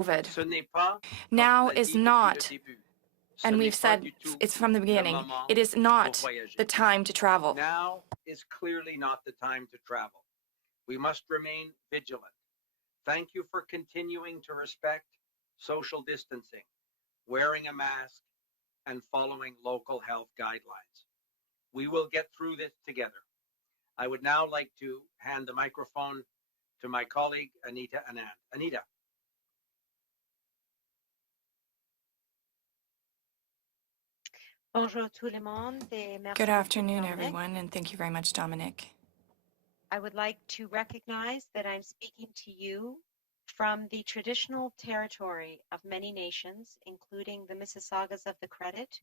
COVID. Now is not, and we've said it's from the beginning, it is not the time to travel. Now is clearly not the time to travel. We must remain vigilant. Thank you for continuing to respect social distancing, wearing a mask, and following local health guidelines. We will get through this together. I would now like to hand the microphone to my colleague, Anita Anand. Anita. Good afternoon, everyone, and thank you very much, Dominic. I would like to recognize that I'm speaking to you from the traditional territory of many nations, including the Mississaugas of the Credit,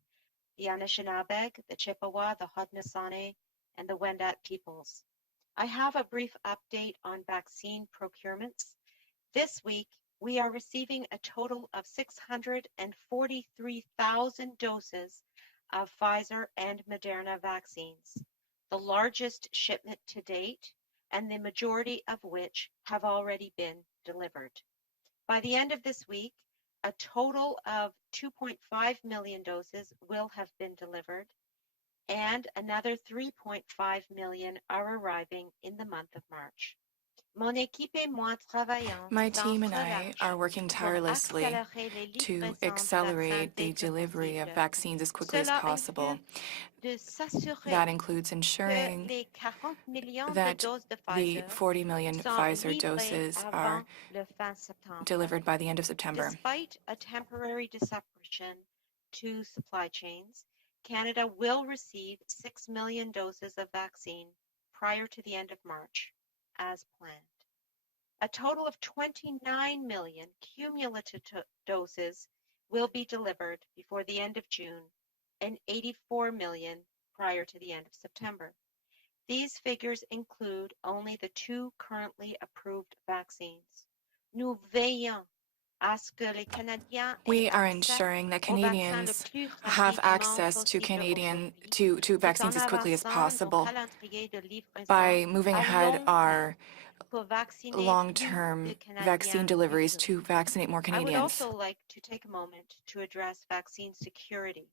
the Anishinaabe, the Chippewa, the Haudenosaunee, and the Wendat peoples. I have a brief update on vaccine procurements. This week, we are receiving a total of 643,000 doses of Pfizer and Moderna vaccines, the largest shipment to date, and the majority of which have already been delivered. By the end of this week, a total of 2.5 million doses will have been delivered, and another 3.5 million are arriving in the month of March. My team and I are working tirelessly to accelerate the delivery of vaccines as quickly as possible. That includes ensuring that the 40 million Pfizer doses are delivered by the end of September. Despite a temporary disruption to supply chains, Canada will receive 6 million doses of vaccine prior to the end of March, as planned. A total of 29 million cumulative doses will be delivered before the end of June and 84 million prior to the end of September. These figures include only the 2 currently approved vaccines. Nous veillons à ce que les Canadiens We are ensuring that Canadians have access to vaccines as quickly as possible by moving ahead our long-term vaccine deliveries to vaccinate more Canadians. I would also like to take a moment to address vaccine security.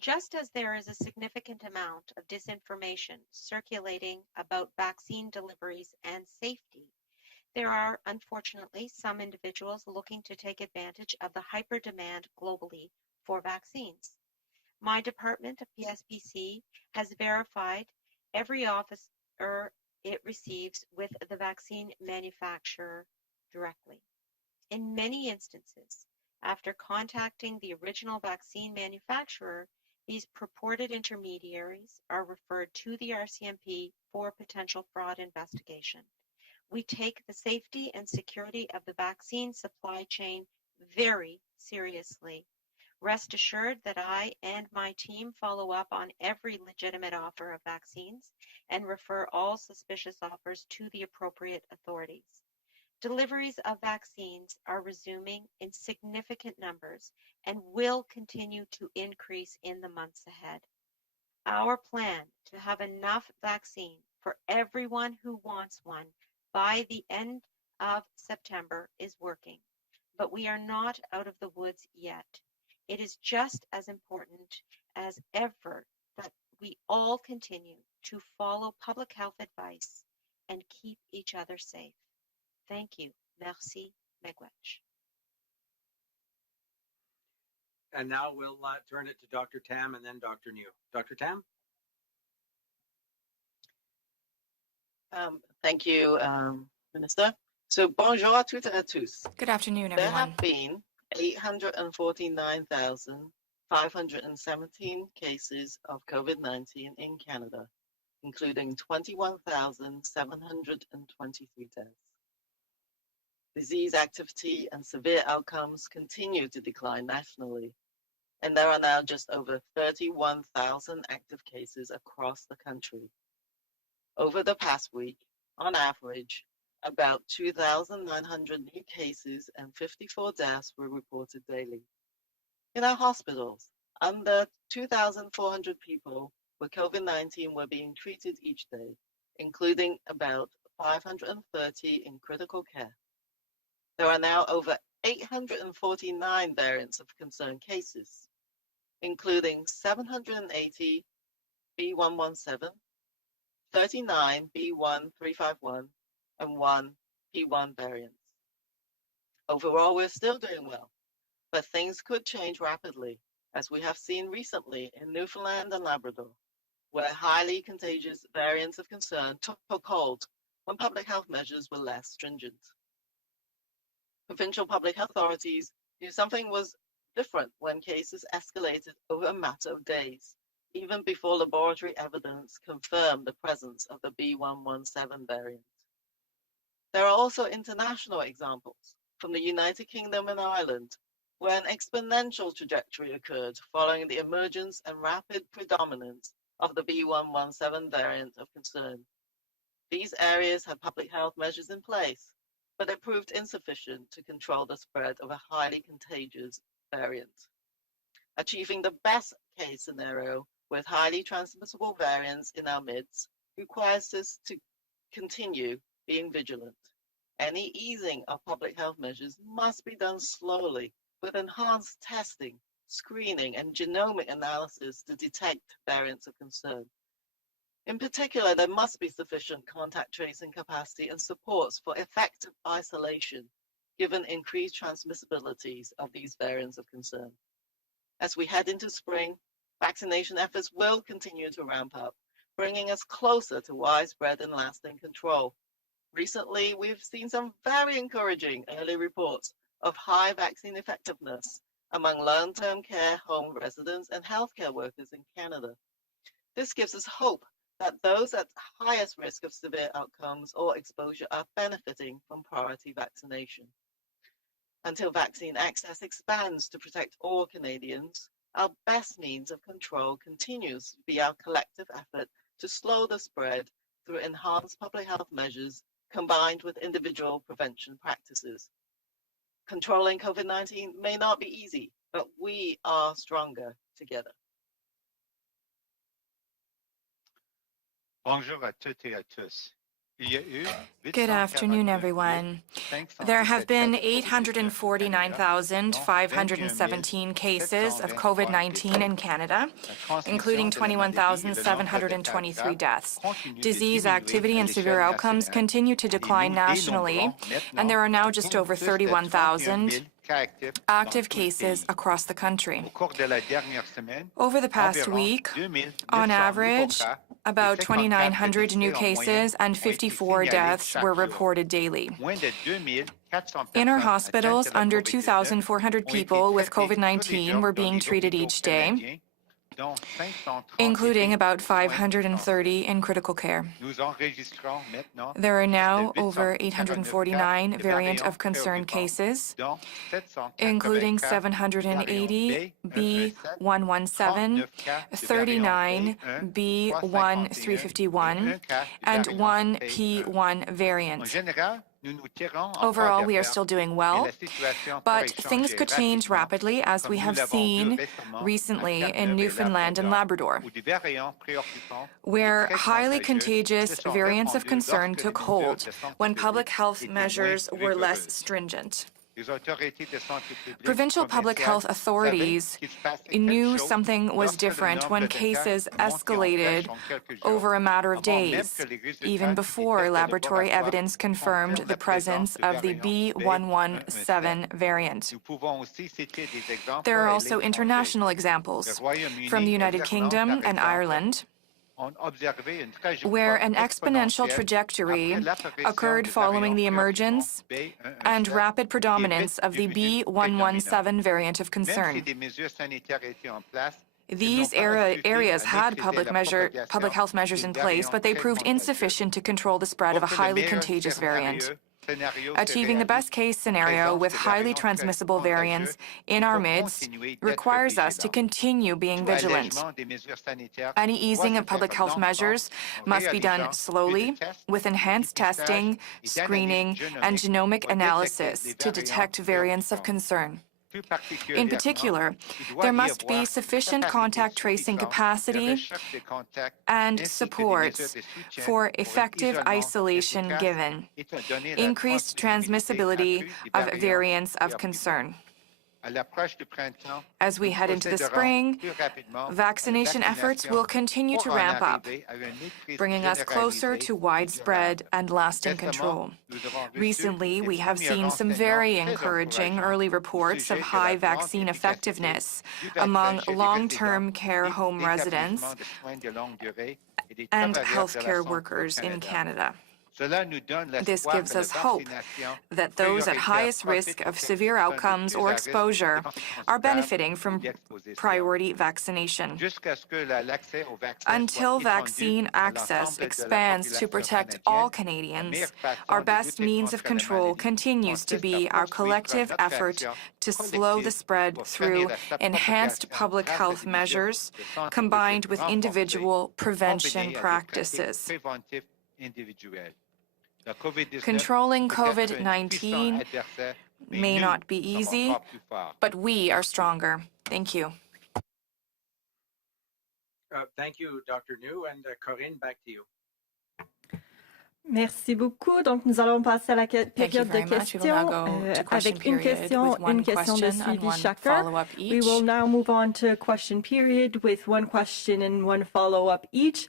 Just as there is a significant amount of disinformation circulating about vaccine deliveries and safety, there are, unfortunately, some individuals looking to take advantage of the hyper-demand globally for vaccines. My department of PSPC has verified every officer it receives with the vaccine manufacturer directly. In many instances, after contacting the original vaccine manufacturer, these purported intermediaries are referred to the RCMP for potential fraud investigation. We take the safety and security of the vaccine supply chain very seriously. Rest assured that I and my team follow up on every legitimate offer of vaccines and refer all suspicious offers to the appropriate authorities. Deliveries of vaccines are resuming in significant numbers and will continue to increase in the months ahead. Our plan to have enough vaccine for everyone who wants one by the end of September is working, but we are not out of the woods yet. It is just as important as ever that we all continue to follow public health advice and keep each other safe. Thank you. Merci. Miigwech. And now we'll turn it to Dr. Tam and then Dr. New. Dr. Tam? Thank you, Minister. So, bonjour à toutes et à tous. Good afternoon, There everyone. have been 849,517 cases of COVID-19 in Canada, including 21,723 deaths. Disease activity and severe outcomes continue to decline nationally, and there are now just over 31,000 active cases across the country. Over the past week, on average, about 2,900 new cases and 54 deaths were reported daily. In our hospitals, under 2,400 people with COVID-19 were being treated each day, including about 530 in critical care. There are now over 849 variants of concern cases, including 780 B117, 39 B1351, and 1 P1 variants. Overall, we're still doing well, but things could change rapidly, as we have seen recently in Newfoundland and Labrador, where highly contagious variants of concern took hold when public health measures were less stringent. Provincial public health authorities knew something was different when cases escalated over a matter of days, even before laboratory evidence confirmed the presence of the B117 variant. There are also international examples from the United Kingdom and Ireland, where an exponential trajectory occurred following the emergence and rapid predominance of the B117 variant of concern. These areas had public health measures in place, but it proved insufficient to control the spread of a highly contagious variant. Achieving the best case scenario with highly transmissible variants in our midst requires us to continue being vigilant. Any easing of public health measures must be done slowly with enhanced testing, screening, and genomic analysis to detect variants of concern. In particular, there must be sufficient contact tracing capacity and supports for effective isolation, given increased transmissibilities of these variants of concern. As we head into spring, vaccination efforts will continue to ramp up, bringing us closer to widespread and lasting control. Recently, we've seen some very encouraging early reports of high vaccine effectiveness among long-term care home residents and healthcare workers in Canada. This gives us hope that those at highest risk of severe outcomes or exposure are benefiting from priority vaccination. Until vaccine access expands to protect all Canadians, our best means of control continues to be our collective effort to slow the spread through enhanced public health measures combined with individual prevention practices. Controlling COVID-19 may not be easy, but we are stronger together. Bonjour à toutes et à tous. Good afternoon, everyone. There have been 849,517 cases of COVID-19 in Canada, including 21,723 deaths. Disease activity and severe outcomes continue to decline nationally, and there are now just over 31,000 active cases across the country. Over the past week, on average, about 2,900 new cases and 54 deaths were reported daily. In our hospitals, under 2,400 people with COVID-19 were being treated each day, including about 530 in critical care. There are now over 849 variant of concern cases, including 780 B117, 39 B1351, and 1 P1 variant. Overall, we are still doing well, but things could change rapidly, as we have seen recently in Newfoundland and Labrador, where highly contagious variants of concern took hold when public health measures were less stringent. Provincial public health authorities knew something was different when cases escalated over a matter of days, even before laboratory evidence confirmed the presence of the B117 variant. There are also international examples from the United Kingdom and Ireland, where an exponential trajectory occurred following the emergence and rapid predominance of the B117 variant of concern. These areas had public health measures in place, but they proved insufficient to control the spread of a highly contagious variant. Achieving the best case scenario with highly transmissible variants in our midst requires us to continue being vigilant. Any easing of public health measures must be done slowly, with enhanced testing, screening, and genomic analysis to detect variants of concern. In particular, there must be sufficient contact tracing capacity and supports for effective isolation given increased transmissibility of variants of concern. As we head into the spring, vaccination efforts will continue to ramp up, bringing us closer to widespread and lasting control. Recently, we have seen some very encouraging early reports of high vaccine effectiveness among long-term care home residents and healthcare workers in Canada. This gives us hope that those at highest risk of severe outcomes or exposure are benefiting from priority vaccination. Until vaccine access expands to protect all Canadians, our best means of control continues to be our collective effort to slow the spread through enhanced public health measures combined with individual prevention practices. Controlling COVID-19 may not be easy, but we are stronger. Thank you. Thank you, Dr. New, and Corinne, back to you. Merci beaucoup. Donc, nous allons passer à la période de questions avec une question de suivi chacun. We will now move on to question period with one question and one follow-up each.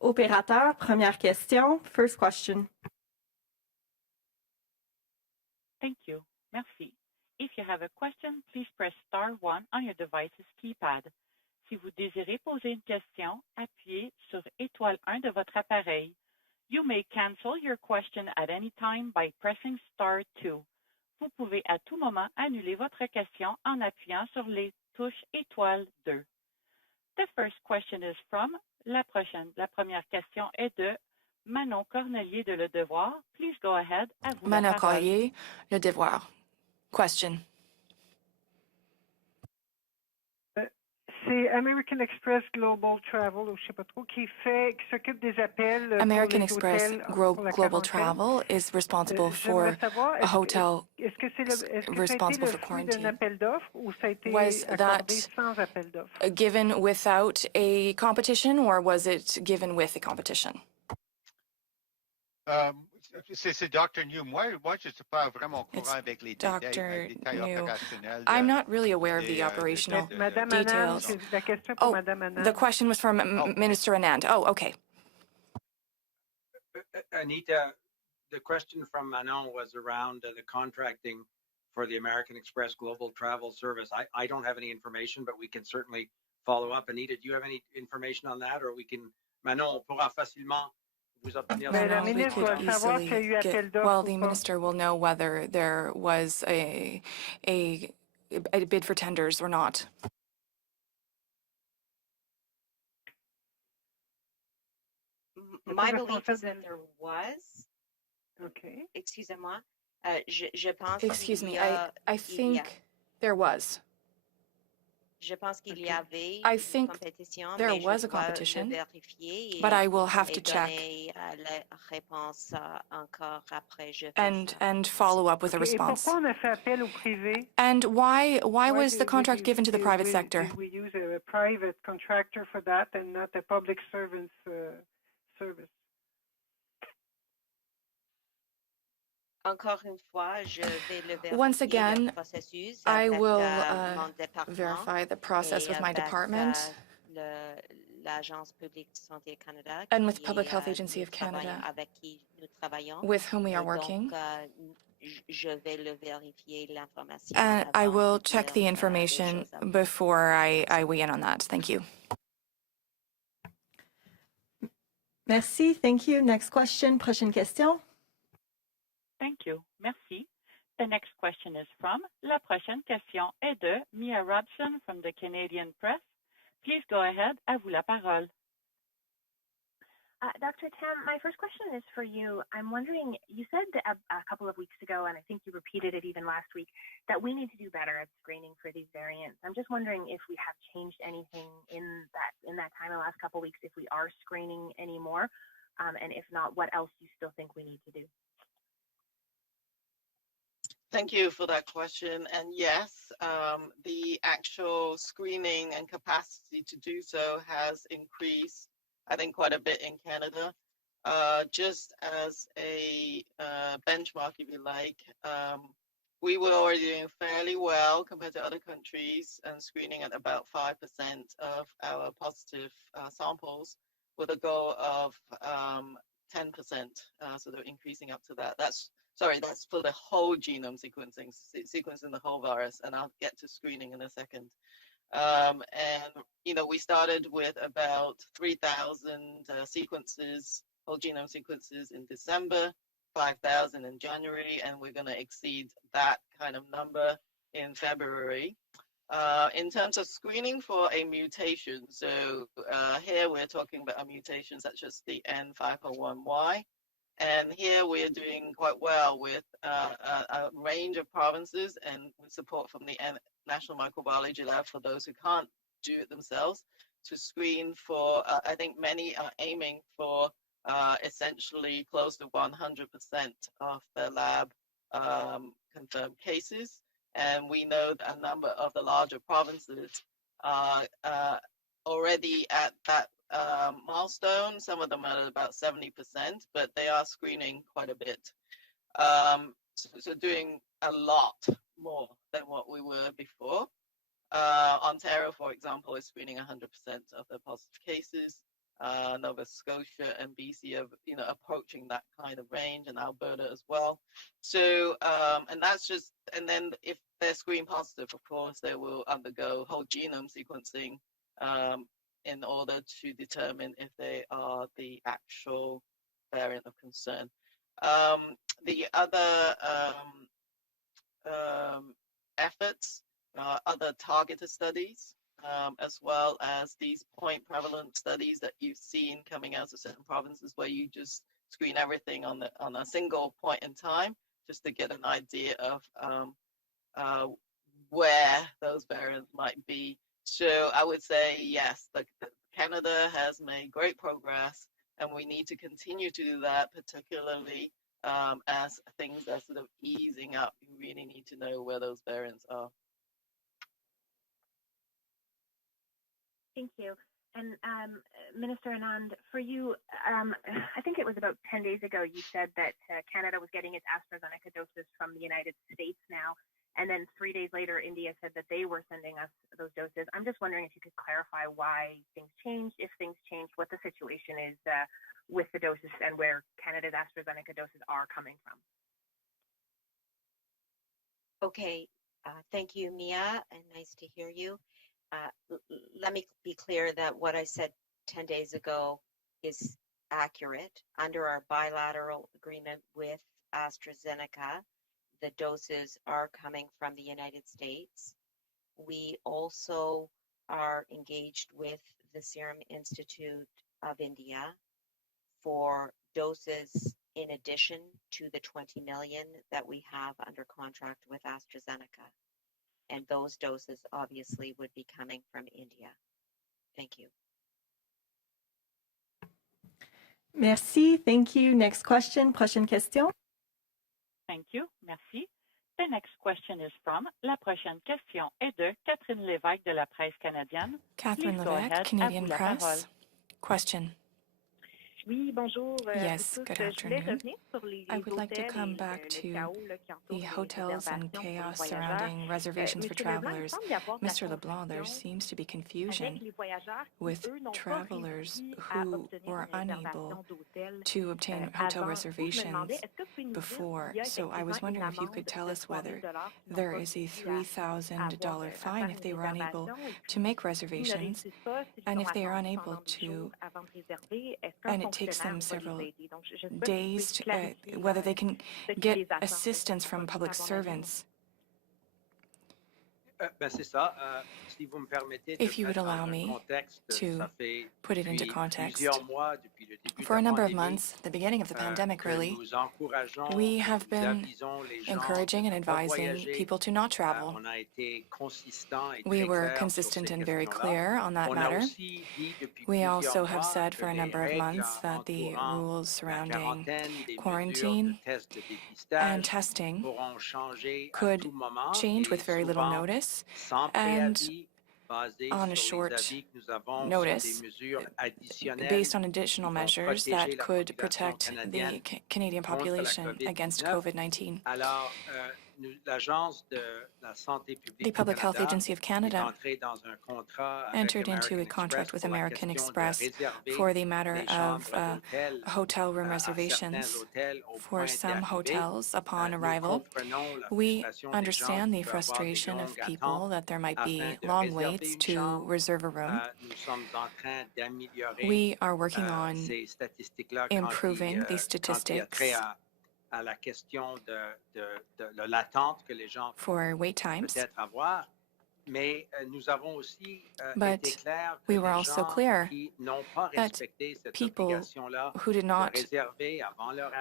Opérateur, première question. First question. Thank you. Merci. If you have a question, please press star 1 on your device's keypad. Si vous désirez poser une question, appuyez sur étoile 1 de votre appareil. You may cancel your question at any time by pressing star 2. Vous pouvez à tout moment annuler votre question en appuyant sur les touches étoile 2. The first question is from la première question est de Manon Cornelier de Le Devoir. Please go ahead. Manon Cornelier, Le Devoir. Question. C'est American Express Global Travel, ou je sais pas trop, qui s'occupe des appels. American Express Global Travel is responsible for a hotel responsible for quarantine. Was that given without a competition, or was it given with a competition? C'est Dr. New. Moi, je ne suis pas vraiment au courant avec les détails opérationnels. I'm not really aware of the operational details. The question was from Minister Anand. Oh, okay. Anita, the question from Manon was around the contracting for the American Express Global Travel Service. I don't have any information, but we can certainly follow up. Anita, do you have any information on that? Or we can, Manon, on pourra facilement well, the minister will know whether there was a bid for tenders or not. My belief is that there was. Okay. Excusez-moi. Je pense Excuse me, I think there was. I think there was a competition, but I will have to check and follow up with a response. And why was the contract given to the private sector? We use a private contractor for that and not a public service. Once again, I will verify the process with my department and with Public Health Agency of Canada, with whom we are working. And I will check the information before I weigh in on that. Thank you. Merci. Thank you. Next question. Prochaine question. Thank you. Merci. The next question is from La prochaine question est de Mia Robson from the Canadian Press. Please go ahead. À vous la parole. Dr. Tam, my first question is for you. I'm wondering, you said a couple of weeks ago, and I think you repeated it even last week, that we need to do better at screening for these variants. I'm just wondering if we have changed anything in that time, the last couple of weeks, if we are screening anymore, and if not, what else you still think we need to do? Thank you for that question. And yes, the actual screening and capacity to do so has increased, I think, quite a bit in Canada. Just as a benchmark, if you like, we were already doing fairly well compared to other countries and screening at about 5% of our positive samples with a goal of 10%. So they're increasing up to that. That's for the whole genome sequencing, sequencing the whole virus, and I'll get to screening in a second. And, we started with about 3,000 sequences, whole genome sequences in December, 5,000 in January, and we're going to exceed that kind of number in February. In terms of screening for a mutation, so here we're talking about a mutation such as the N501Y, and here we're doing quite well with a range of provinces and with support from the National Microbiology Lab for those who can't do it themselves to screen for, I think many are aiming for essentially close to 100% of the lab confirmed cases. And we know that a number of the larger provinces are already at that milestone. Some of them are at about 70%, but they are screening quite a bit. So doing a lot more than what we were before. Ontario, for example, is screening 100% of the positive cases. Nova Scotia and BC are, approaching that kind of range, and Alberta as well. So, and that's just, and then if they're screen positive, of course, they will undergo whole genome sequencing in order to determine if they are the actual variant of concern. The other efforts are other targeted studies, as well as these point prevalent studies that you've seen coming out of certain provinces where you just screen everything on a single point in time, just to get an idea of where those variants might be. So I would say, yes, Canada has made great progress, and we need to continue to do that, particularly as things are sort of easing up. You really need to know where those variants are. Thank you. And Minister Anand, for you, I think it was about 10 days ago, you said that Canada was getting its AstraZeneca doses from the United States now. And then 3 days later, India said that they were sending us those doses. I'm just wondering if you could clarify why things changed, if things changed, what the situation is with the doses and where Canada's AstraZeneca doses are coming from. Okay. Thank you, Mia, and nice to hear you. Let me be clear that what I said 10 days ago is accurate. Under our bilateral agreement with AstraZeneca, the doses are coming from the United States. We also are engaged with the Serum Institute of India for doses in addition to the 20 million that we have under contract with AstraZeneca. And those doses obviously would be coming from India. Thank you. Merci. Thank you. Next question. Prochaine question. Thank you. Merci. The next question is from La prochaine question est de Catherine Lévesque de la Presse canadienne. Catherine Lévesque, Canadian Press. Question. Oui, bonjour. Yes, good afternoon. I would like to come back to the hotels and chaos surrounding reservations for travelers. Mr. Leblanc, there seems to be confusion with travelers who were unable to obtain hotel reservations before. So I was wondering if you could tell us whether there is a $3,000 fine if they were unable to make reservations, and if they are unable to, and it takes them several days, to, whether they can get assistance from public servants. If you would allow me to put it into context, for a number of months, the beginning of the pandemic really, we have been encouraging and advising people to not travel. We were consistent and very clear on that matter. We also have said for a number of months that the rules surrounding quarantine and testing could change with very little notice notice, and on a short notice, based on additional measures that could protect the Canadian population against COVID-19. The Public Health Agency of Canada entered into a contract with American Express for the matter of hotel room reservations for some hotels upon arrival. We understand the frustration of people that there might be long waits to reserve a room. We are working on improving these statistics for wait times. But we were also clear that people who did not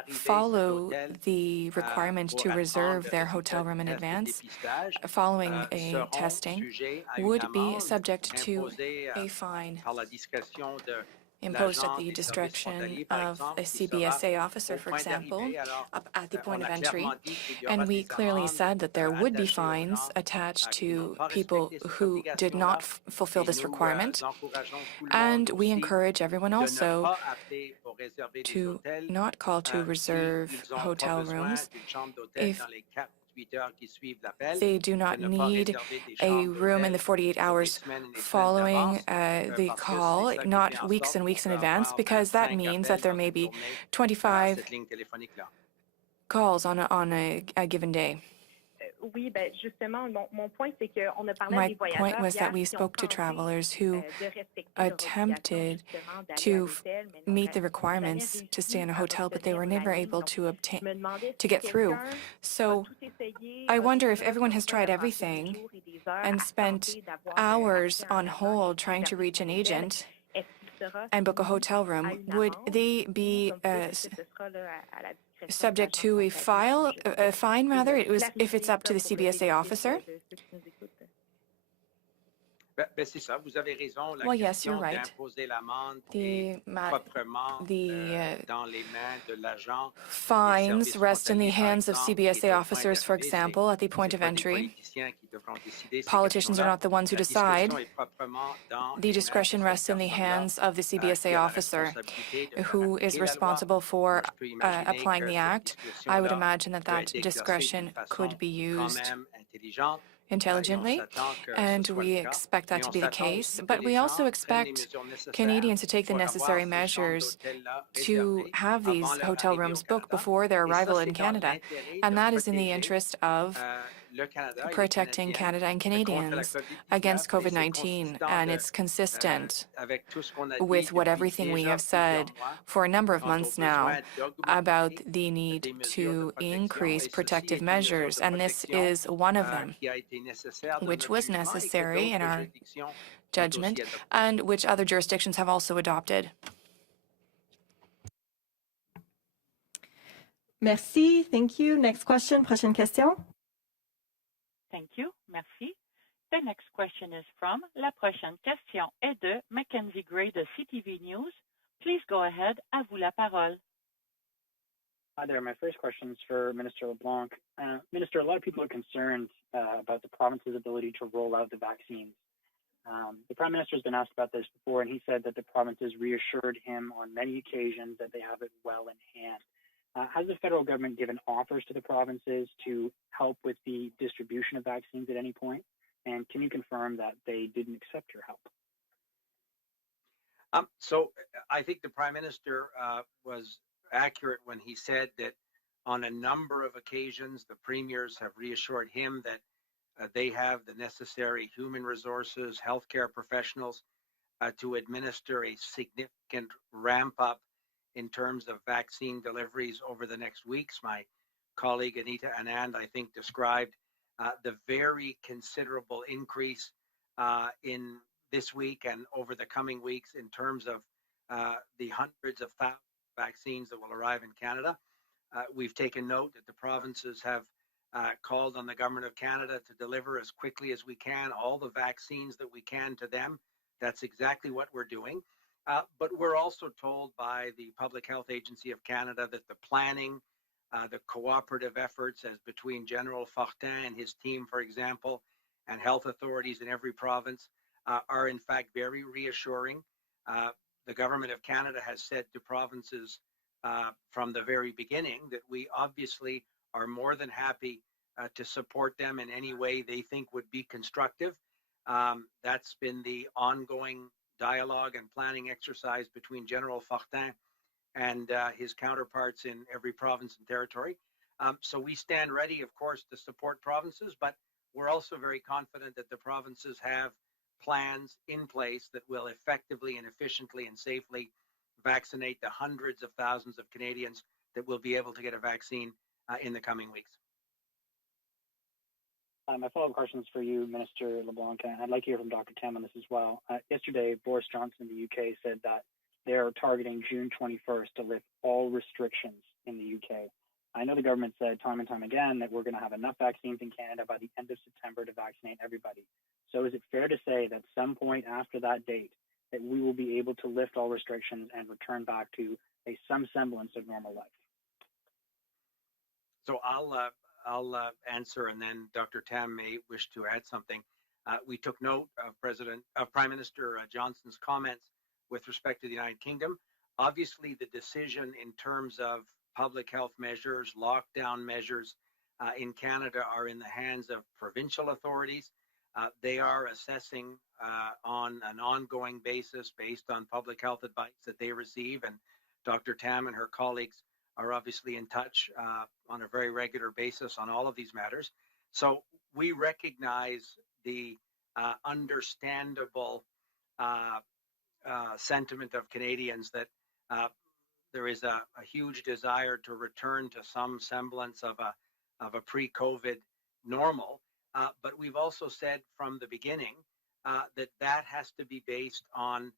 follow the requirement to reserve their hotel room in advance following a testing would be subject to a fine imposed at the discretion of a CBSA officer, for example, at the point of entry. And we clearly said that there would be fines attached to people who did not fulfill this requirement. And we encourage everyone also to not call to reserve hotel rooms if they do not need a room in the 48 hours following the call, not weeks and weeks in advance, because that means that there may be 25 calls on a given day. My point was that we spoke to travelers who attempted to meet the requirements to stay in a hotel, but they were never able to get through. So I wonder if everyone has tried everything and spent hours on hold trying to reach an agent and book a hotel room, would they be subject to a fine rather, if it's up to the CBSA officer? Well, yes, you're right. The fines rest in the hands of CBSA officers, for example, at the point of entry. Politicians are not the ones who decide. The discretion rests in the hands of the CBSA officer, who is responsible for applying the act. I would imagine that that discretion could be used intelligently, and we expect that to be the case. But we also expect Canadians to take the necessary measures to have these hotel rooms booked before their arrival in Canada, and that is in the interest of protecting Canada and Canadians against COVID-19, and it's consistent with what everything we have said for a number of months now about the need to increase protective measures, and this is one of them, which was necessary in our judgment, and which other jurisdictions have also adopted. Merci, thank you. Next question, prochaine question. Thank you. Merci. The next question is from La prochaine question est de Mackenzie Gray de CTV News. Please go ahead. À vous la parole. Hi there. My first question is for Minister LeBlanc. Minister, a lot of people are concerned about the province's ability to roll out the vaccines. The Prime Minister has been asked about this before, and he said that the province has reassured him on many occasions that they have it well in hand. Has the federal government given offers to the provinces to help with the distribution of vaccines at any point? And can you confirm that they didn't accept your help? So I think the Prime Minister was accurate when he said that on a number of occasions, the premiers have reassured him that they have the necessary human resources, healthcare professionals to administer a significant ramp up in terms of vaccine deliveries over the next weeks. My colleague Anita Anand, I think, described the very considerable increase in this week and over the coming weeks in terms of the hundreds of thousands of vaccines that will arrive in Canada. We've taken note that the provinces have called on the Government of Canada to deliver as quickly as we can all the vaccines that we can to them. That's exactly what we're doing. But we're also told by the Public Health Agency of Canada that the planning, the cooperative efforts as between General Fortin and his team, for example, and health authorities in every province are in fact very reassuring. The government of Canada has said to provinces from the very beginning that we obviously are more than happy to support them in any way they think would be constructive. That's been the ongoing dialogue and planning exercise between General Fortin and his counterparts in every province and territory. So we stand ready, of course, to support provinces, but we're also very confident that the provinces have plans in place that will effectively and efficiently and safely vaccinate the hundreds of thousands of Canadians that will be able to get a vaccine in the coming weeks. My follow-up question is for you, Minister LeBlanc, and I'd like to hear from Dr. Tam on this as well. Yesterday, Boris Johnson in the UK said that they're targeting June 21st to lift all restrictions in the UK. I know the government said time and time again that we're going to have enough vaccines in Canada by the end of September to vaccinate everybody. So is it fair to say that some point after that date that we will be able to lift all restrictions and return back to some semblance of normal life? So I'll answer, and then Dr. Tam may wish to add something. We took note of Prime Minister Johnson's comments with respect to the United Kingdom. Obviously, the decision in terms of public health measures, lockdown measures in Canada are in the hands of provincial authorities. They are assessing on an ongoing basis based on public health advice that they receive, and Dr. Tam and her colleagues are obviously in touch on a very regular basis on all of these matters. So we recognize the understandable sentiment of Canadians that there is a huge desire to return to some semblance of a pre-COVID normal. But we've also said from the beginning that has to be based on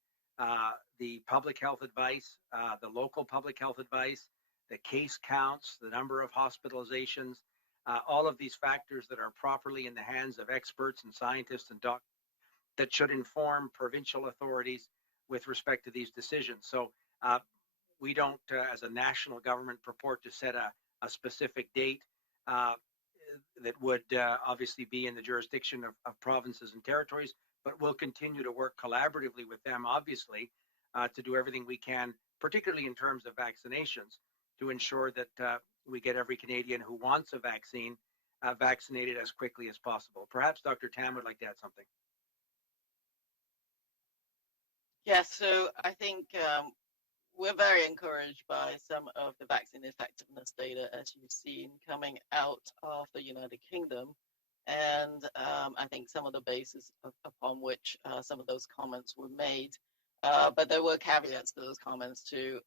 the public health advice, the local public health advice, the case counts, the number of hospitalizations, all of these factors that are properly in the hands of experts and scientists and doctors that should inform provincial authorities with respect to these decisions. So we don't, as a national government, purport to set a specific date that would obviously be in the jurisdiction of provinces and territories, but we'll continue to work collaboratively with them, obviously, to do everything we can, particularly in terms of vaccinations, to ensure that we get every Canadian who wants a vaccine vaccinated as quickly as possible. Perhaps Dr. Tam would like to add something. Yes, so I think we're very encouraged by some of the vaccine effectiveness data, as you've seen, coming out of the United Kingdom. And I think some of the basis upon which some of those comments were made. But there were caveats to those comments too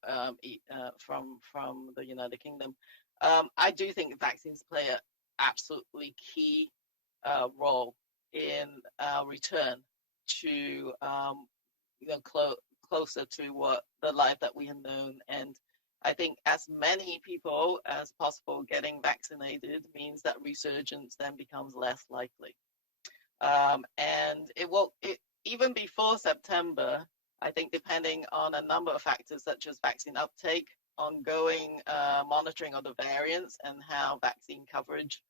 from the United Kingdom. I do think vaccines play an absolutely key role in our return to closer to what the life that we have known. And I think as many people as possible getting vaccinated means that resurgence then becomes less likely. And even before September, I think depending on a number of factors such as vaccine uptake, ongoing monitoring of the variants and how vaccine coverage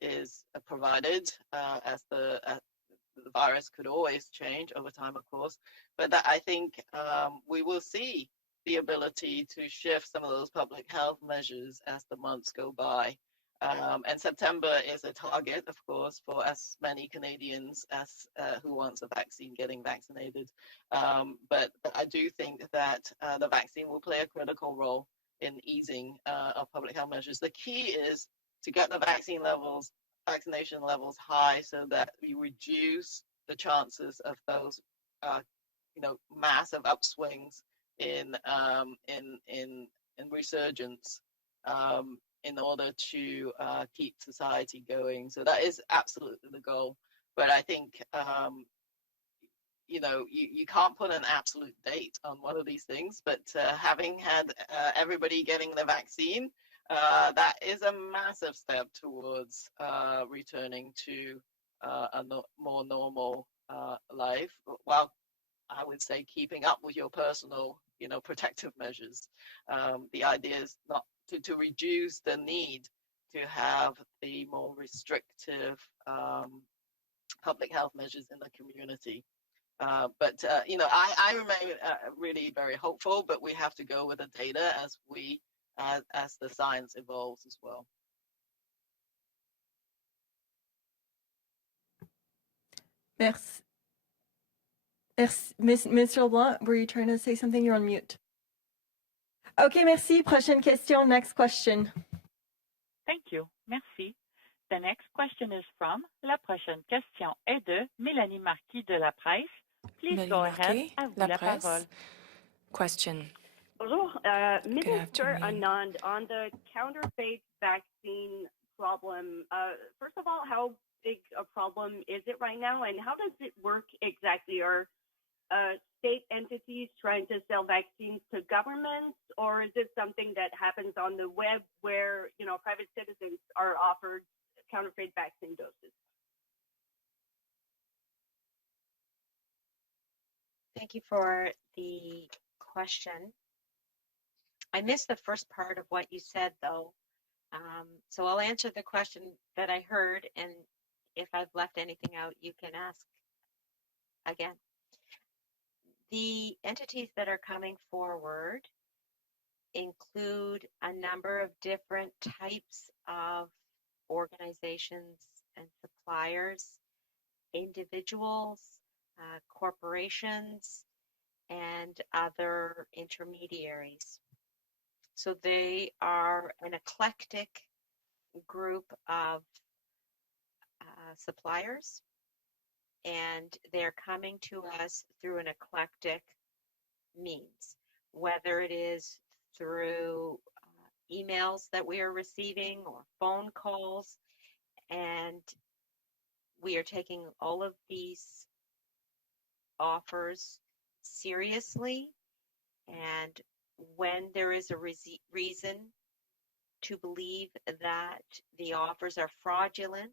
is provided as the virus could always change over time, of course, but that I think we will see the ability to shift some of those public health measures as the months go by. And September is a target, of course, for as many Canadians as who wants a vaccine getting vaccinated. But I do think that the vaccine will play a critical role in easing of public health measures. The key is to get the vaccination levels high so that we reduce the chances of those, massive upswings in resurgence in order to keep society going. So that is absolutely the goal. But I think, you can't put an absolute date on one of these things, but having had everybody getting the vaccine, that is a massive step towards returning to a more normal life, while I would say keeping up with your personal, protective measures. The idea is not to reduce the need to have the more restrictive public health measures in the community. But I remain really very hopeful, but we have to go with the data as the science evolves as well. Merci. Mr. LeBlanc, were you trying to say something? You're on mute. Okay, merci. Prochaine question. Next question. Thank you. Merci. The next question is from, la prochaine question est de Mélanie Marquis de La Presse. Please go ahead. À vous la parole. Question. Bonjour. Minister Anand, on the counterfeit vaccine problem, first of all, how big a problem is it right now, and how does it work exactly? Are state entities trying to sell vaccines to governments, or is it something that happens on the web where, private citizens are offered counterfeit vaccine doses? Thank you for the question. I missed the first part of what you said, though. So I'll answer the question that I heard, and if I've left anything out, you can ask again. The entities that are coming forward include a number of different types of organizations and suppliers, individuals, corporations, and other intermediaries. So they are an eclectic group of suppliers, and they're coming to us through an eclectic means, whether it is through emails that we are receiving or phone calls, and we are taking all of these offers seriously, and when there is a reason to believe that the offers are fraudulent,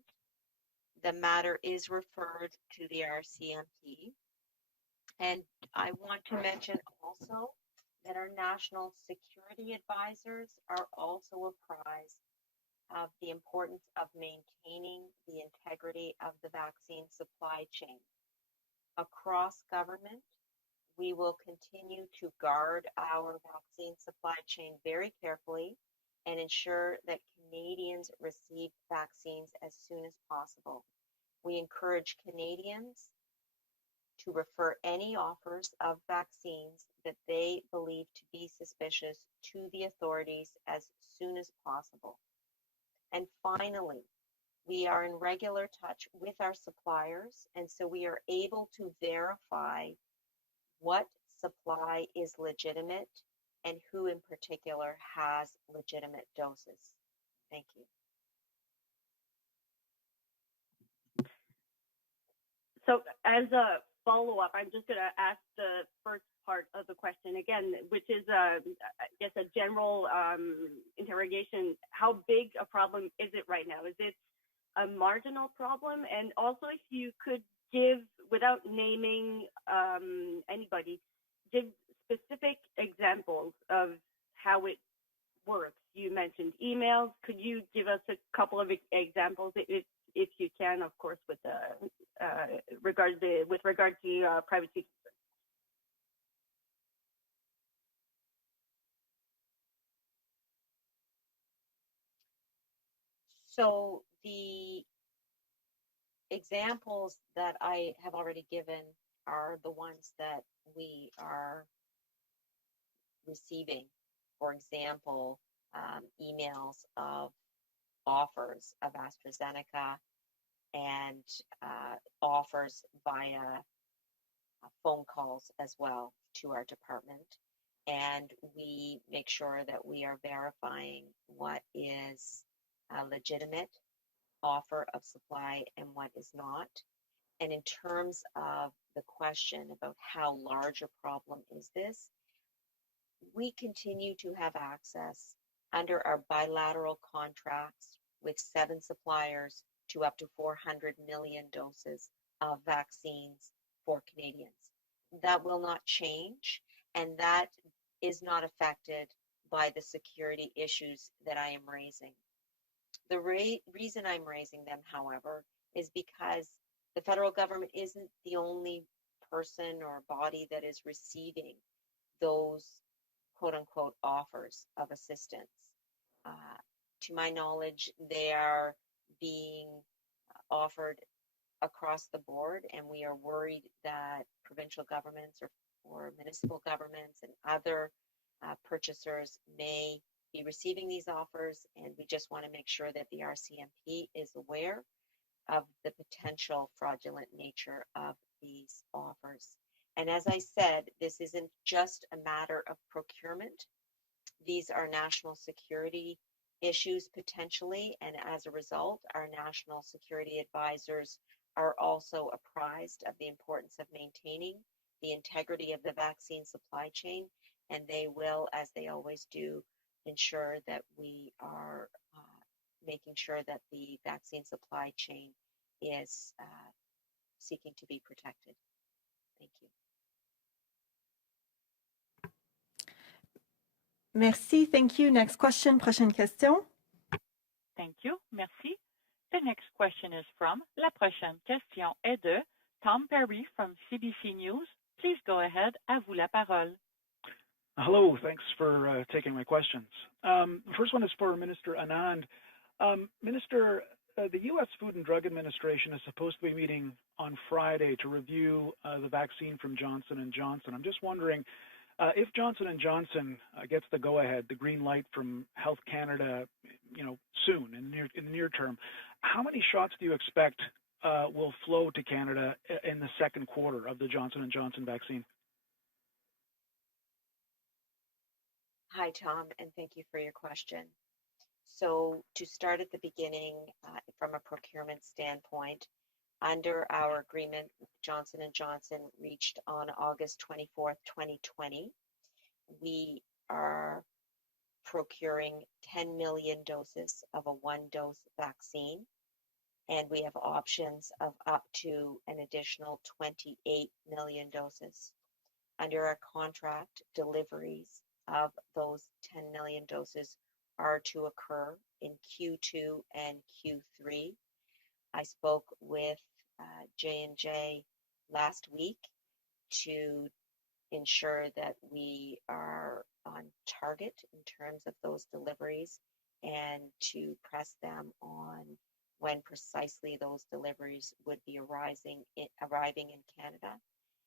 the matter is referred to the RCMP. And I want to mention also that our national security advisors are also apprised of the importance of maintaining the integrity of the vaccine supply chain. Across government, we will continue to guard our vaccine supply chain very carefully and ensure that Canadians receive vaccines as soon as possible. We encourage Canadians to refer any offers of vaccines that they believe to be suspicious to the authorities as soon as possible. And finally, we are in regular touch with our suppliers, and so we are able to verify what supply is legitimate and who in particular has legitimate doses. Thank you. So as a follow-up, I'm just going to ask the first part of the question again, which is, I guess, a general interrogation. How big a problem is it right now? Is it a marginal problem? And also, if you could give, without naming anybody, give specific examples of how it works. You mentioned emails. Could you give us a couple of examples, if you can, of course, with regard to privacy? So the examples that I have already given are the ones that we are receiving. For example, emails of offers of AstraZeneca and offers via phone calls as well to our department. And we make sure that we are verifying what is a legitimate offer of supply and what is not. And in terms of the question about how large a problem is this, we continue to have access under our bilateral contracts with 7 suppliers to up to 400 million doses of vaccines for Canadians. That will not change, and that is not affected by the security issues that I am raising. The reason I'm raising them, however, is because The federal government isn't the only person or body that is receiving those quote-unquote offers of assistance. To my knowledge, they are being offered across the board, and we are worried that provincial governments or municipal governments and other purchasers may be receiving these offers, and we just want to make sure that the RCMP is aware of the potential fraudulent nature of these offers. And as I said, this isn't just a matter of procurement. These are national security issues potentially, and as a result, our national security advisors are also apprised of the importance of maintaining the integrity of the vaccine supply chain, and they will, as they always do, ensure that we are making sure that the vaccine supply chain is seeking to be protected. Thank you. Merci, thank you. Next question, prochaine question. Thank you, merci. The next question is from La prochaine question est de Tom Perry from CBC News. Please go ahead, à vous la parole. Hello, thanks for taking my questions. The first one is for Minister Anand. Minister, the U.S. Food and Drug Administration is supposed to be meeting on Friday to review the vaccine from Johnson & Johnson. I'm just wondering if Johnson & Johnson gets the go-ahead, the green light from Health Canada, soon in the near term, how many shots do you expect will flow to Canada in the second quarter of the Johnson & Johnson vaccine? Hi, Tom, and thank you for your question. So to start at the beginning, from a procurement standpoint, under our agreement with Johnson & Johnson reached on August 24th, 2020, we are procuring 10 million doses of a one-dose vaccine, and we have options of up to an additional 28 million doses. Under our contract, deliveries of those 10 million doses are to occur in Q2 and Q3. I spoke with J&J last week to ensure that we are on target in terms of those deliveries and to press them on when precisely those deliveries would be arriving in Canada.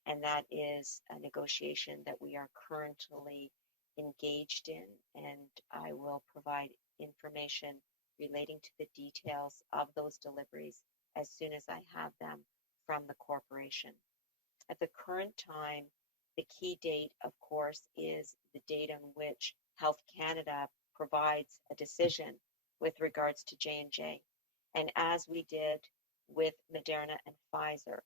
And that is a negotiation that we are currently engaged in, and I will provide information relating to the details of those deliveries as soon as I have them from the corporation. At the current time, the key date, of course, is the date on which Health Canada provides a decision with regards to J&J. And as we did with Moderna and Pfizer,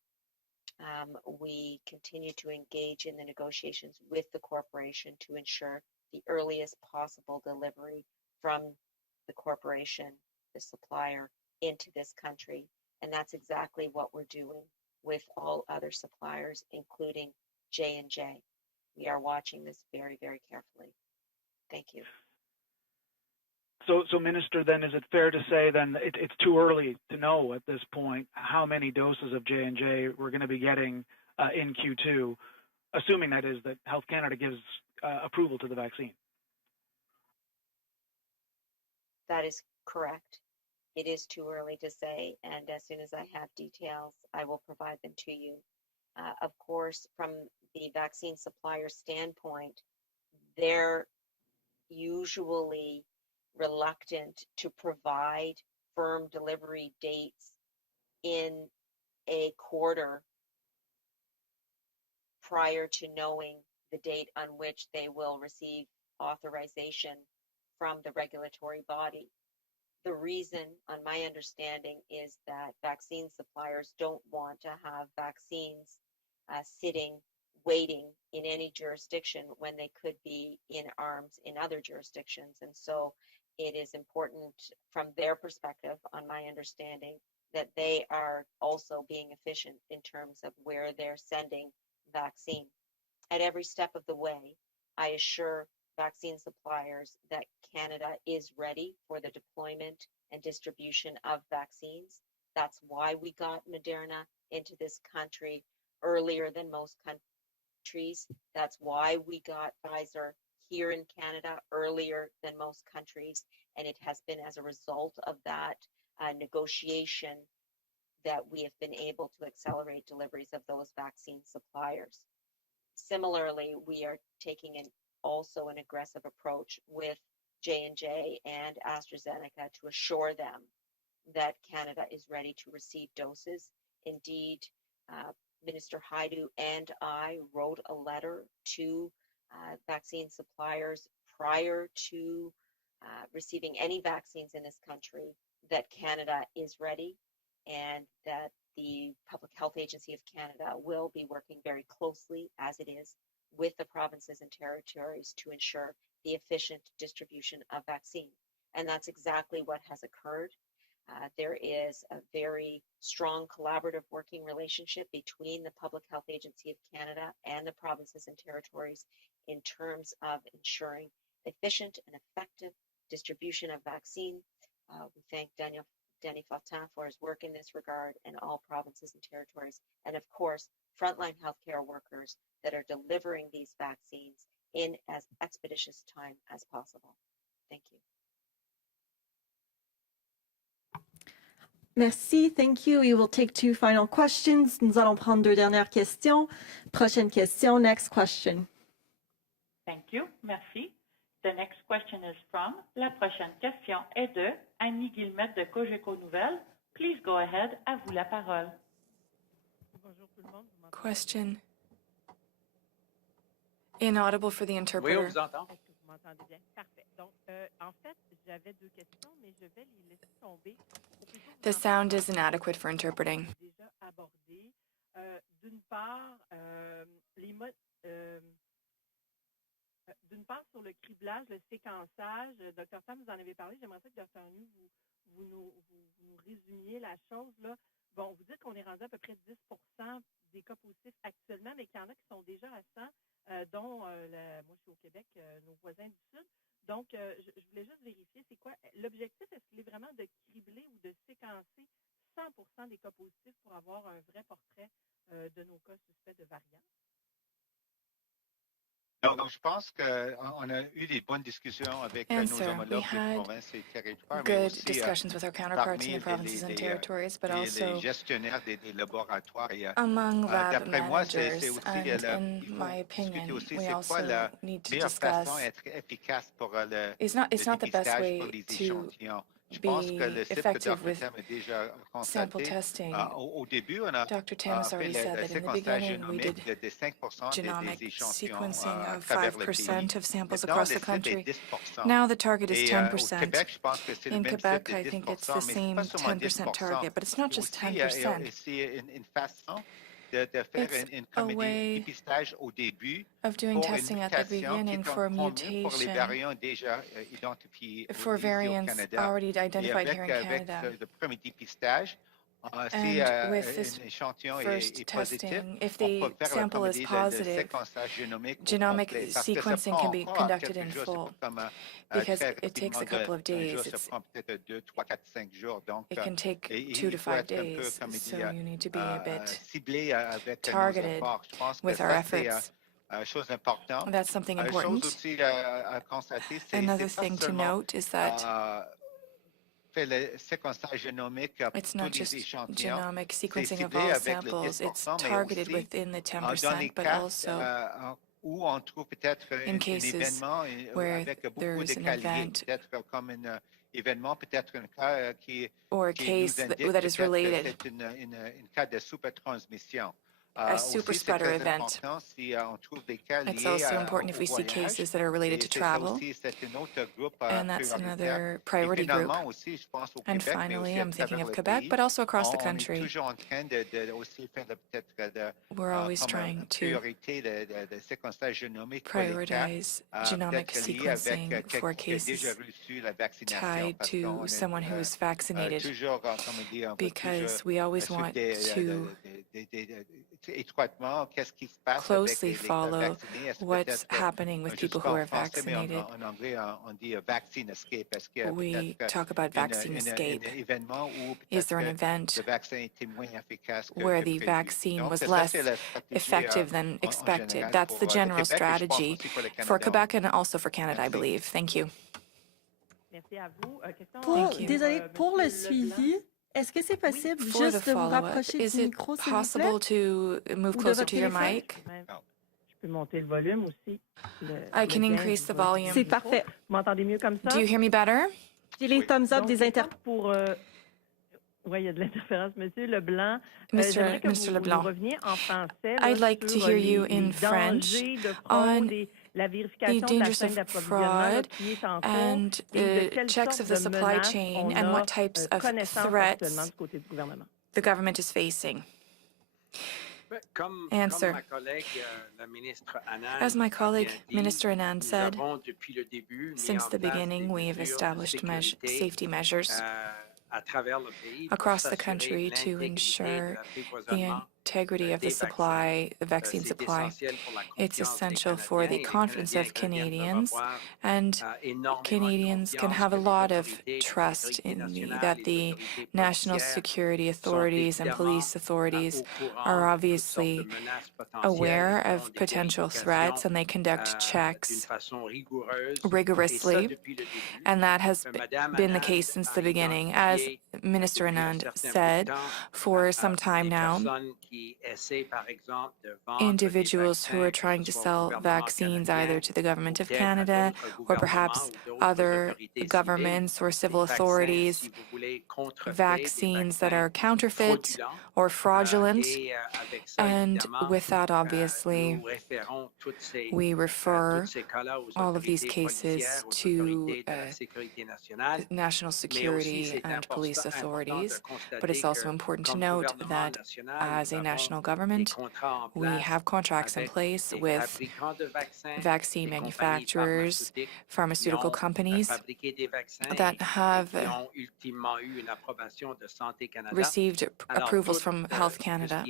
we continue to engage in the negotiations with the corporation to ensure the earliest possible delivery from the corporation, the supplier, into this country. And that's exactly what we're doing with all other suppliers, including J&J. We are watching this very, very carefully. Thank you. So, Minister, then is it fair to say then it's too early to know at this point how many doses of J&J we're going to be getting in Q2, assuming that is that Health Canada gives approval to the vaccine? That is correct. It is too early to say, and as soon as I have details, I will provide them to you. Of course, from the vaccine supplier standpoint, they're usually reluctant to provide firm delivery dates in a quarter prior to knowing the date on which they will receive authorization from the regulatory body. The reason, on my understanding, is that vaccine suppliers don't want to have vaccines sitting, waiting in any jurisdiction when they could be in arms in other jurisdictions. And so it is important from their perspective, on my understanding, that they are also being efficient in terms of where they're sending vaccine. At every step of the way, I assure vaccine suppliers that Canada is ready for the deployment and distribution of vaccines. That's why we got Moderna into this country earlier than most countries. That's why we got Pfizer here in Canada earlier than most countries. And it has been as a result of that negotiation that we have been able to accelerate deliveries of those vaccine suppliers. Similarly, we are taking also an aggressive approach with J&J and AstraZeneca to assure them that Canada is ready to receive doses. Indeed, Minister Haidu and I wrote a letter to vaccine suppliers prior to receiving any vaccines in this country that Canada is ready and that the Public Health Agency of Canada will be working very closely, as it is, with the provinces and territories to ensure the efficient distribution of vaccine. And that's exactly what has occurred. There is a very strong collaborative working relationship between the Public Health Agency of Canada and the provinces and territories in terms of ensuring efficient and effective distribution of vaccine. We thank Danny Fortin for his work in this regard and all provinces and territories. And of course, frontline healthcare workers that are delivering these vaccines in as expeditious time as possible. Thank you. Merci, thank you. We will take two final questions. Nous allons prendre deux dernières questions. Prochaine question, next question. Thank you, merci. The next question is from, la prochaine question est de Annie Guillemette de Cogeco Nouvelles. Please go ahead, à vous la parole. Bonjour tout le monde. Question. Inaudible for the interpreter. Oui, on vous entend. Est-ce que vous m'entendez bien? Parfait. Donc, en fait, j'avais deux questions, mais je vais les laisser tomber. The sound is inadequate for interpreting. Déjà abordé. D'une part, d'une part, sur le criblage, le séquençage, Dr. Tam, vous en avez parlé. J'aimerais ça que Dr. New, vous nous résumiez la chose. Là. Bon, vous dites qu'on est rendu à peu près 10% des cas positifs actuellement, mais qu'il y en a qui sont déjà à 100, dont, moi je suis au Québec, nos voisins du Sud. Donc, je voulais juste vérifier, c'est quoi l'objectif? Est-ce qu'il est vraiment de cribler ou de séquencer 100% des cas positifs pour avoir un vrai portrait de nos cas suspects de variants? Donc, je pense qu'on a eu des bonnes discussions avec nos homologues de provinces et territoires, mais aussi discussions with our counterparts in the provinces and territories, but also les gestionnaires des laboratoires. Et, among lab d'après moi, c'est managers, aussi, and in il faut my discuter opinion, aussi we c'est quoi also la need to meilleure façon discuss d'être efficace pour le it's not the best dépistage way pour les to échantillons. Je pense que le site que effective Dr. with Tam a déjà sample constaté, testing. au début, on a Dr. Tam has fait already said le that in the séquençage beginning we génomique did de 5% genomic des échantillons sequencing à of travers le pays. 5% of samples Maintenant, across le the cible country. est 10%. Now the target is Et 10%. au Québec, je pense que c'est le In même Quebec, cible I de think it's the 10%, mais c'est pas same seulement 10% 10%. target, but it's not just Aussi, 10%. c'est une façon de faire a way dépistage au début of doing pour une testing at the mutation qui beginning est for a encore mieux pour les mutation variants déjà identifiés for ici au variants Canada. already Et identified here in avec Canada. le premier dépistage, si And with this un échantillon first est positif, testing, if on the peut faire sample is le positive, séquençage génomique au genomic complet. Parce que ça sequencing prend can be encore conducted quelques in jours, full c'est pas comme because très it takes a rapidement couple of d'un jour, days. ça prend peut-être 2, 3, 4, 5 jours. Donc, It can take il 2 to faut 5 être un peu, days, comme il so dit, you need to be a bit ciblé avec nos targeted efforts. Je pense que with our ça, c'est efforts. chose importante. That's something Chose important. aussi à constater, c'est Another pas thing to seulement note is that fait le séquençage génomique à it's tous not les just échantillons. genomic C'est sequencing of ciblé all avec le samples. It's 10%, mais targeted aussi within the dans les 10%, but cas also où on trouve peut-être in un cases événement where avec beaucoup there's de an caliers, event peut-être comme un événement, peut-être un cas qui or a nous case indique that is peut-être que related, c'est un cas de super-transmission. a super Aussi, c'est spreader très event. important si on trouve des cas It's liés also important if au we see voyage. cases that are related to Et c'est ça travel, aussi, c'est un autre groupe and that's prioritaire. another Et priority group. finalement aussi, je pense au And Québec, mais finally, aussi à I'm thinking travers of le Quebec, pays, but also across the on est country. toujours en train de aussi faire peut-être We're always comme trying to priorité de séquençage génomique pour les cas prioritize genomic peut-être liés avec sequencing for quelqu'un qui a déjà cases reçu la vaccination. tied Parce to qu'on someone who is vaccinated, toujours, comme on dit, on veut toujours because we always suivre want to closely follow what's happening with people who are vaccinated. We talk about vaccine escape. Is there an event where the vaccine was less effective than expected? That's the general strategy for Quebec and also for Canada, I believe. Thank you. Désolé, pour le suivi, est-ce que c'est possible juste de vous rapprocher du micro, s'il vous plaît? Possible to move closer to your mic? I can increase the volume. C'est parfait. Do you hear me better? J'ai les thumbs up des interprètes. Oui, il y a de l'interférence. Monsieur Leblanc, Mr. Leblanc, I'd like to hear you in French on the dangers of fraud and the checks of the supply chain and what types of threats the government is facing. Answer. As my colleague, Minister Anand, said, since the beginning, we have established safety measures across the country to ensure the integrity of the supply, the vaccine supply. It's essential for the confidence of Canadians, and Canadians can have a lot of trust in that the national security authorities and police authorities are obviously aware of potential threats, and they conduct checks rigorously, and that has been the case since the beginning. As Minister Anand said, for some time now, individuals who are trying to sell vaccines either to the Government of Canada or perhaps other governments or civil authorities, vaccines that are counterfeit or fraudulent. And with that, obviously, we refer all of these cases to national security and police authorities. But it's also important to note that as a national government, we have contracts in place with vaccine manufacturers, pharmaceutical companies that have received approvals from Health Canada.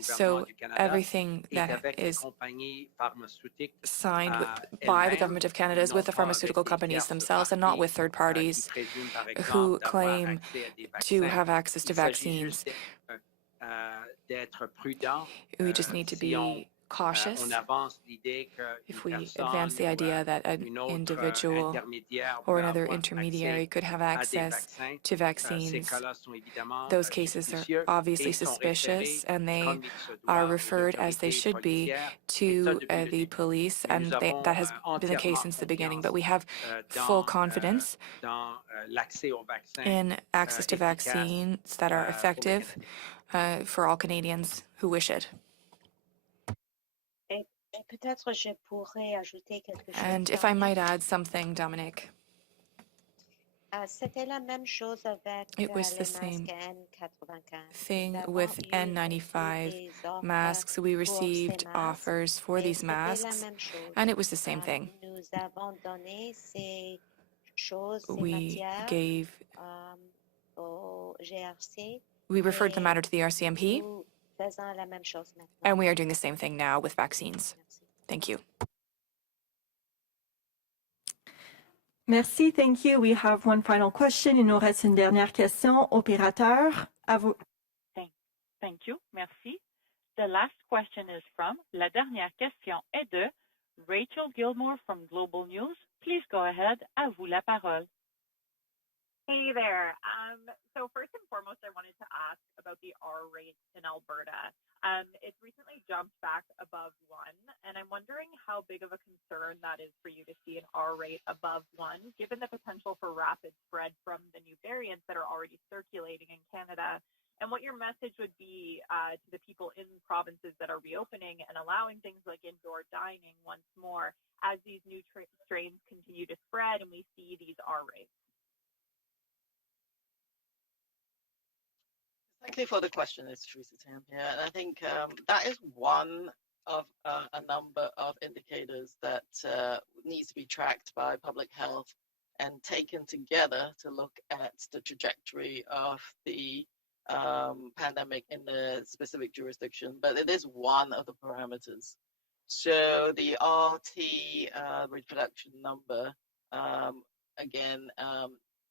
So everything that is signed by the Government of Canada is with the pharmaceutical companies themselves and not with third parties who claim to have access to vaccines. We just need to be cautious if we advance the idea that an individual or another intermediary could have access to vaccines. Those cases are obviously suspicious, and they are referred, as they should be, to the police, and that has been the case since the beginning. But we have full confidence in access to vaccines that are effective for all Canadians who wish it. And if I might add something, Dominic, it was the same thing with N95 masks. We received offers for these masks, and it was the same thing. We referred the matter to the RCMP, and we are doing the same thing now with vaccines. Thank you. Merci, thank you. We have one final question. Il nous reste une dernière question. Opérateur, à vous. Thank you. Merci. The last question is from, la dernière question est de Rachel Gilmore from Global News. Please go ahead. À vous la parole. Hey there. So first and foremost, I wanted to ask about the R rate in Alberta. It's recently jumped back above 1, and I'm wondering how big of a concern that is for you to see an R rate above 1, given the potential for rapid spread from the new variants that are already circulating in Canada, and what your message would be to the people in provinces that are reopening and allowing things like indoor dining once more as these new strains continue to spread and we see these R rates. Thank you for the question. It's Teresa Tam here. And I think that is one of a number of indicators that needs to be tracked by public health and taken together to look at the trajectory of the pandemic in the specific jurisdiction, but it is one of the parameters. So the RT reproduction number, again,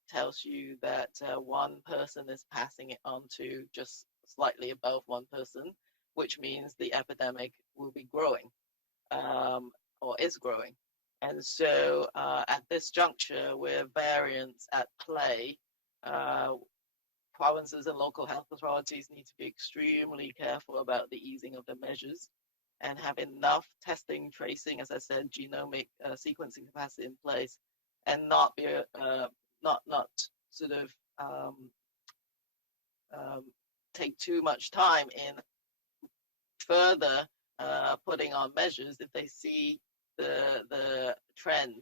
tells you that one person is passing it on to just slightly above one person, which means the epidemic will be growing or is growing. And so at this juncture, where variants at play, provinces and local health authorities need to be extremely careful about the easing of the measures and have enough testing, tracing, as I said, genomic sequencing capacity in place, and not be not sort of take too much time in further putting on measures if they see the trend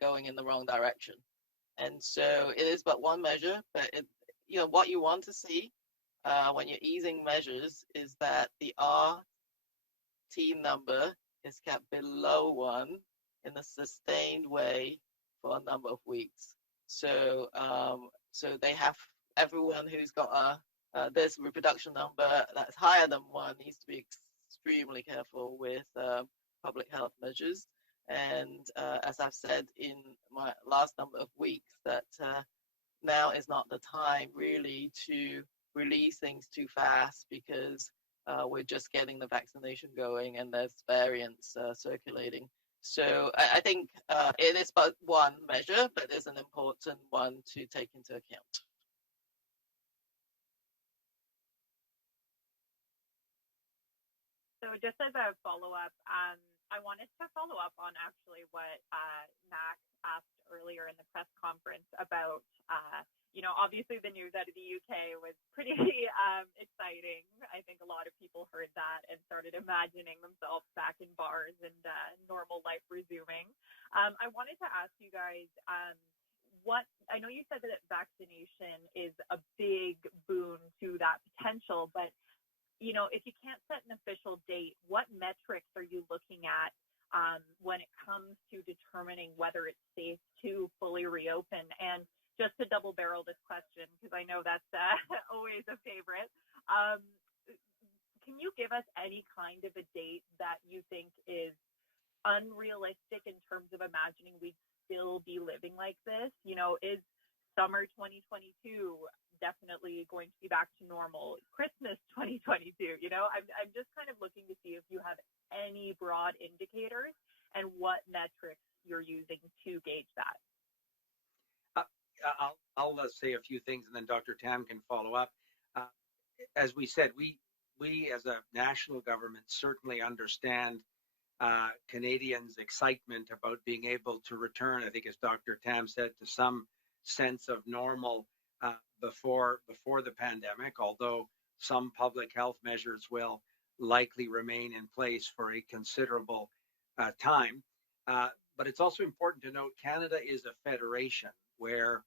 going in the wrong direction. And so it is but one measure, but what you want to see when you're easing measures is that the RT number is kept below 1 in a sustained way for a number of weeks. So they have, everyone who's got this reproduction number that's higher than 1 needs to be extremely careful with public health measures. And as I've said in my last number of weeks, that now is not the time really to release things too fast, because we're just getting the vaccination going and there's variants circulating. So I think it is but one measure, but it's an important one to take into account. So just as a follow-up, I wanted to follow up on actually what Mac asked earlier in the press conference about, obviously the news out of the UK was pretty exciting. I think a lot of people heard that and started imagining themselves back in bars and normal life resuming. I wanted to ask you guys, I know you said that vaccination is a big boon to that potential, but if you can't set an official date, what metrics are you looking at when it comes to determining whether it's safe to fully reopen? And just to double barrel this question, because I know that's always a favorite, can you give us any kind of a date that you think is unrealistic in terms of imagining we'd still be living like this? Is summer 2022 definitely going to be back to normal? Christmas 2022, I'm just kind of looking to see if you have any broad indicators and what metrics you're using to gauge that. I'll say a few things and then Dr. Tam can follow up. As we said, we as a national government certainly understand Canadians' excitement about being able to return, I think as Dr. Tam said, to some sense of normal before the pandemic, although some public health measures will likely remain in place for a considerable time. But it's also important to note Canada is a federation where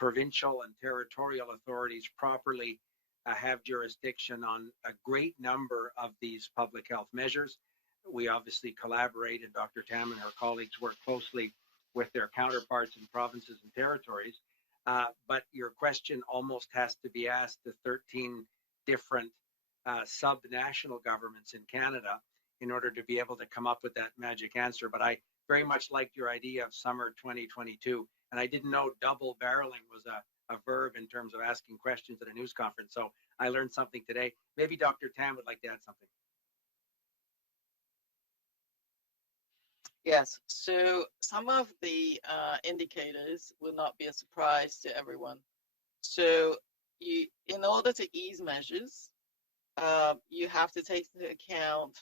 provincial and territorial authorities properly have jurisdiction on a great number of these public health measures. We obviously collaborate, and Dr. Tam and her colleagues work closely with their counterparts in provinces and territories. But your question almost has to be asked to 13 different sub-national governments in Canada in order to be able to come up with that magic answer. But I very much liked your idea of summer 2022. And I didn't know double barreling was a verb in terms of asking questions at a news conference. So I learned something today. Maybe Dr. Tam would like to add something. Yes, so some of the indicators will not be a surprise to everyone. So in order to ease measures, you have to take into account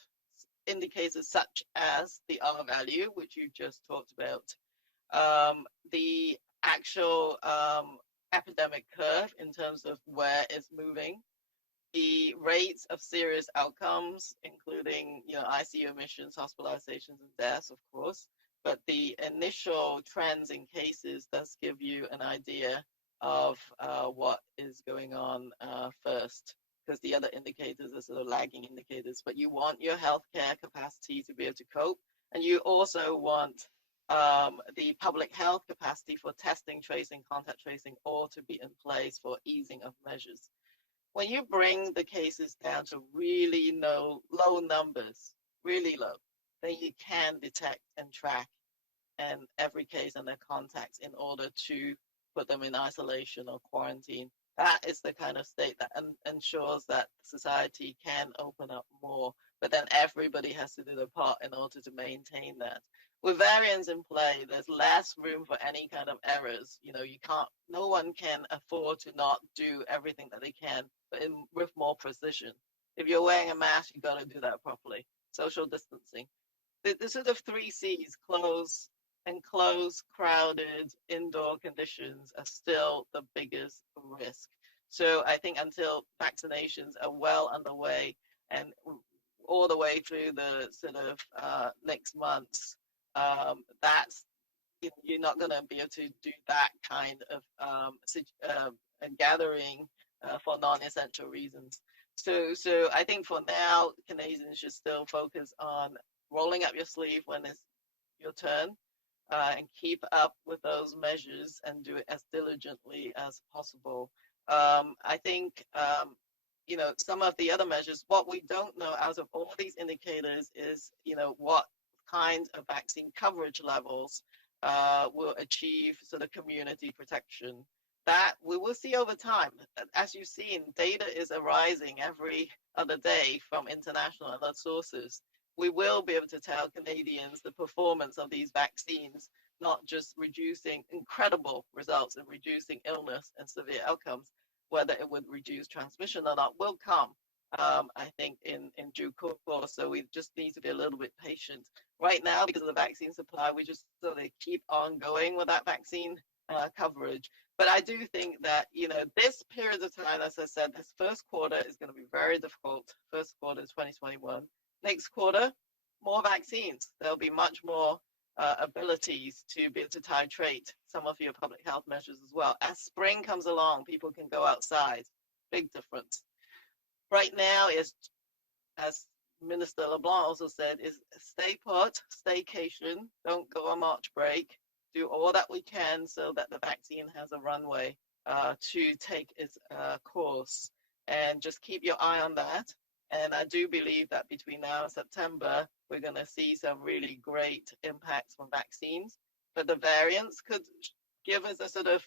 indicators such as the R value, which you just talked about, the actual epidemic curve in terms of where it's moving, the rates of serious outcomes, including ICU admissions, hospitalizations, and deaths, of course. But the initial trends in cases does give you an idea of what is going on first, because the other indicators are sort of lagging indicators. But you want your healthcare capacity to be able to cope, and you also want the public health capacity for testing, tracing, contact tracing, all to be in place for easing of measures. when you bring the cases down to really low numbers, really low, then you can detect and track and every case and their contacts in order to put them in isolation or quarantine. That is the kind of state that ensures that society can open up more, but then everybody has to do their part in order to maintain that. With variants in play, there's less room for any kind of errors. No one can afford to not do everything that they can, but with more precision. If you're wearing a mask, you got to do that properly. Social distancing. The sort of 3 C's, close, enclosed, crowded, indoor conditions are still the biggest risk. So I think until vaccinations are well underway and all the way through the sort of next months, you're not going to be able to do that kind of gathering for non-essential reasons. So I think for now, Canadians should still focus on rolling up your sleeve when it's your turn, and keep up with those measures and do it as diligently as possible. I think, some of the other measures, what we don't know out of all these indicators is, what kinds of vaccine coverage levels will achieve sort of community protection. That we will see over time. As you've seen, data is arising every other day from international and other sources. We will be able to tell Canadians the performance of these vaccines, not just reducing incredible results in reducing illness and severe outcomes, whether it would reduce transmission or not will come, I think, in due course. So we just need to be a little bit patient. Right now, because of the vaccine supply, we just sort of keep on going with that vaccine coverage. But I do think that, this period of time, as I said, this first quarter is going to be very difficult. First quarter is 2021. Next quarter, more vaccines. There'll be much more abilities to be able to titrate some of your public health measures as well. As spring comes along, people can go outside. Big difference. Right now is, as Minister LeBlanc also said, is stay put, staycation, don't go on March break, do all that we can so that the vaccine has a runway to take its course, and just keep your eye on that. And I do believe that between now and September, we're going to see some really great impacts from vaccines. But the variants could give us a sort of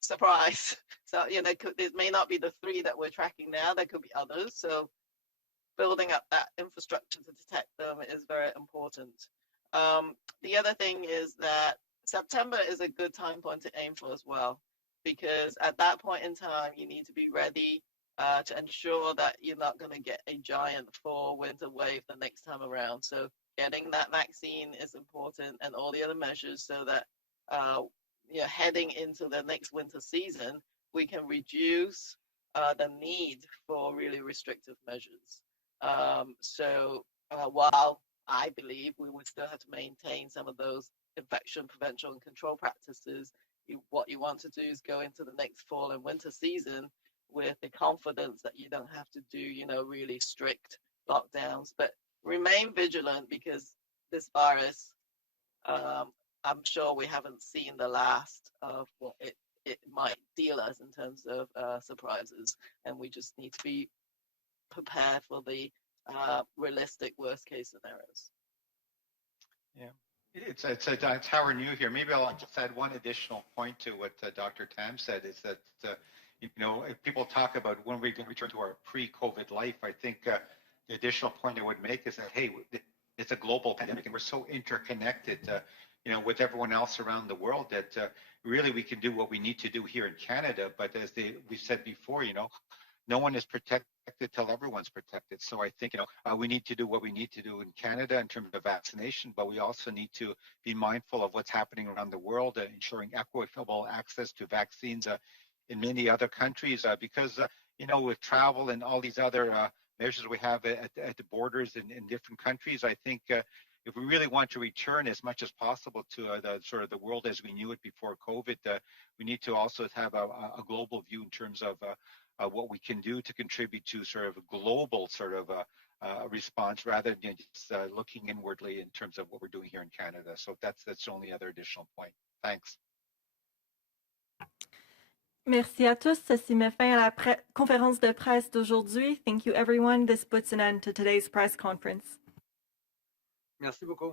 surprise. So, it may not be the 3 that we're tracking now. There could be others. So building up that infrastructure to detect them is very important. The other thing is that September is a good time point to aim for as well, because at that point in time, you need to be ready to ensure that you're not going to get a giant fall winter wave the next time around. So getting that vaccine is important, and all the other measures, so that heading into the next winter season, we can reduce the need for really restrictive measures. So while I believe we would still have to maintain some of those infection prevention and control practices, what you want to do is go into the next fall and winter season with the confidence that you don't have to do, really strict lockdowns, but remain vigilant, because this virus, I'm sure we haven't seen the last of what it might deal us in terms of surprises, and we just need to be prepared for the realistic worst case scenarios. Yeah. It's Howard New here. Maybe I'll just add one additional point to what Dr. Tam said, is that, if people talk about when we can return to our pre-COVID life, I think the additional point I would make is that, hey, it's a global pandemic and we're so interconnected, with everyone else around the world, that really we can do what we need to do here in Canada. But as we said before, no one is protected till everyone's protected. So I think, we need to do what we need to do in Canada in terms of vaccination, but we also need to be mindful of what's happening around the world, ensuring equitable access to vaccines in many other countries, because, with travel and all these other measures we have at the borders in different countries, I think if we really want to return as much as possible to the sort of the world as we knew it before COVID, we need to also have a global view in terms of what we can do to contribute to sort of a global sort of response, rather than just looking inwardly in terms of what we're doing here in Canada. So that's the only other additional point. Thanks. Merci à tous. Ceci met fin à la conférence de presse d'aujourd'hui. Thank you, everyone. This puts an end to today's press conference. Merci beaucoup.